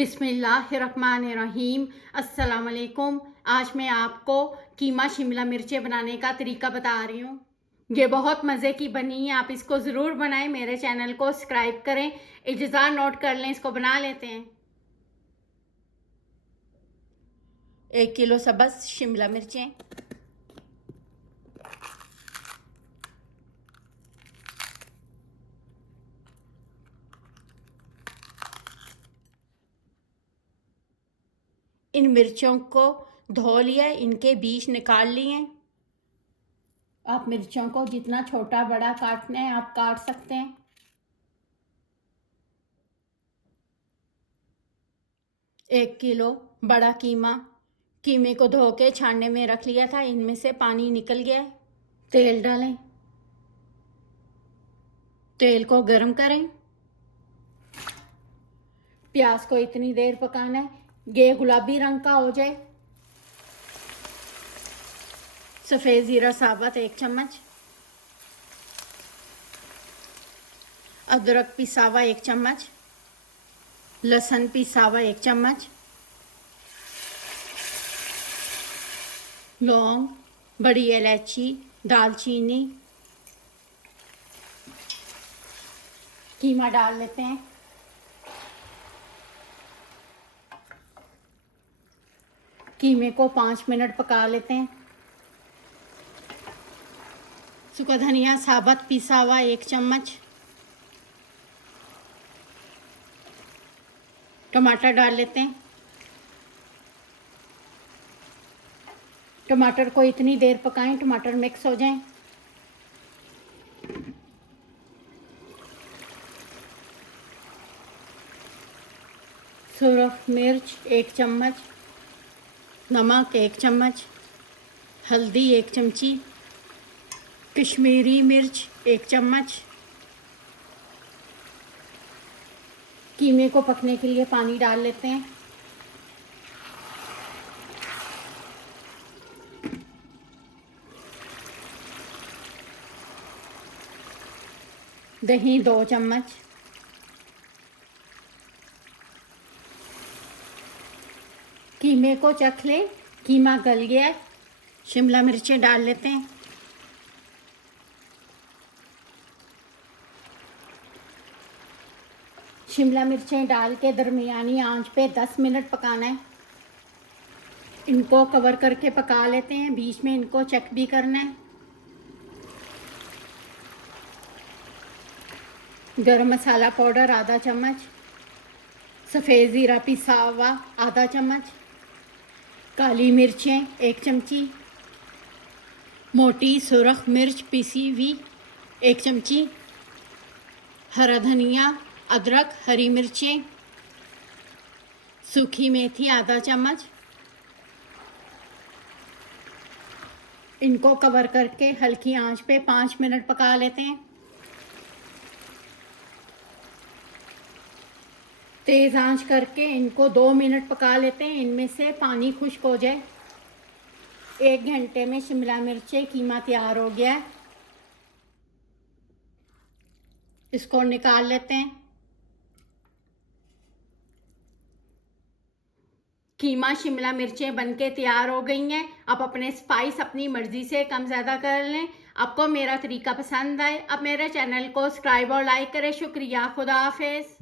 बिस्मिल्लाहिर्रहमानिर्रहीम। अस्सलाम वालेकुम। आज मैं आपको कीमा शिमला मिर्चें बनाने का तरीका बता रही हूँ। ये बहुत मज़े की बनी है, आप इसको ज़रूर बनाएं। मेरे चैनल को सब्सक्राइब करें। इज्ज़ा नोट कर लें, इसको बना लेते हैं। 1 किलो सब्ज़ शिमला मिर्चें, इन मिर्चों को धो लिया, इनके बीज निकाल लिए। आप मिर्चों को जितना छोटा बड़ा काटना है आप काट सकते हैं। एक किलो बड़ा कीमे को धो के छानने में रख लिया था, इनमें से पानी निकल गया है। तेल डालें, तेल को गरम करें। प्याज को इतनी देर पकाना है ये गुलाबी रंग का हो जाए। सफ़ेद ज़ीरा साबुत 1 चम्मच, अदरक पिसा हुआ 1 चम्मच, लहसुन पिसा हुआ 1 चम्मच, लौंग, बड़ी इलायची, दालचीनी। कीमा डाल लेते हैं। कीमे को 5 मिनट पका लेते हैं। सूखा धनिया साबुत पिसा हुआ 1 चम्मच, टमाटर डाल लेते हैं। टमाटर को इतनी देर पकाएं टमाटर मिक्स हो जाएं। सुरख मिर्च 1 चम्मच, नमक 1 चम्मच, हल्दी 1 चमची, कश्मीरी मिर्च 1 चम्मच। कीमे को पकने के लिए पानी डाल लेते हैं। दही 2 चम्मच, कीमे को चख लें, कीमा गल गया है। शिमला मिर्चें डाल लेते हैं। शिमला मिर्चें डाल के दरमियानी आंच पे 10 मिनट पकाना है। इनको कवर करके पका लेते हैं, बीच में इनको चेक भी करना है। गरम मसाला पाउडर आधा चम्मच, सफ़ेद ज़ीरा पिसा हुआ आधा चम्मच, काली मिर्चें 1 चमची, मोटी सुरख मिर्च पिसी हुई 1 चमची, हरा धनिया, अदरक, हरी मिर्चें, सूखी मेथी आधा चम्मच। इनको कवर करके हल्की आंच पे 5 मिनट पका लेते हैं। तेज़ आंच करके इनको 2 मिनट पका लेते हैं, इनमें से पानी खुश्क हो जाए। 1 घंटे में शिमला मिर्चें कीमा तैयार हो गया है। इसको निकाल लेते हैं। कीमा शिमला मिर्चें बनके तैयार हो गई हैं। आप अपने स्पाइस अपनी मर्ज़ी से कम ज़्यादा कर लें। आपको मेरा तरीका पसंद आए आप मेरे चैनल को सब्सक्राइब और लाइक करें। शुक्रिया, खुदा हाफिज़।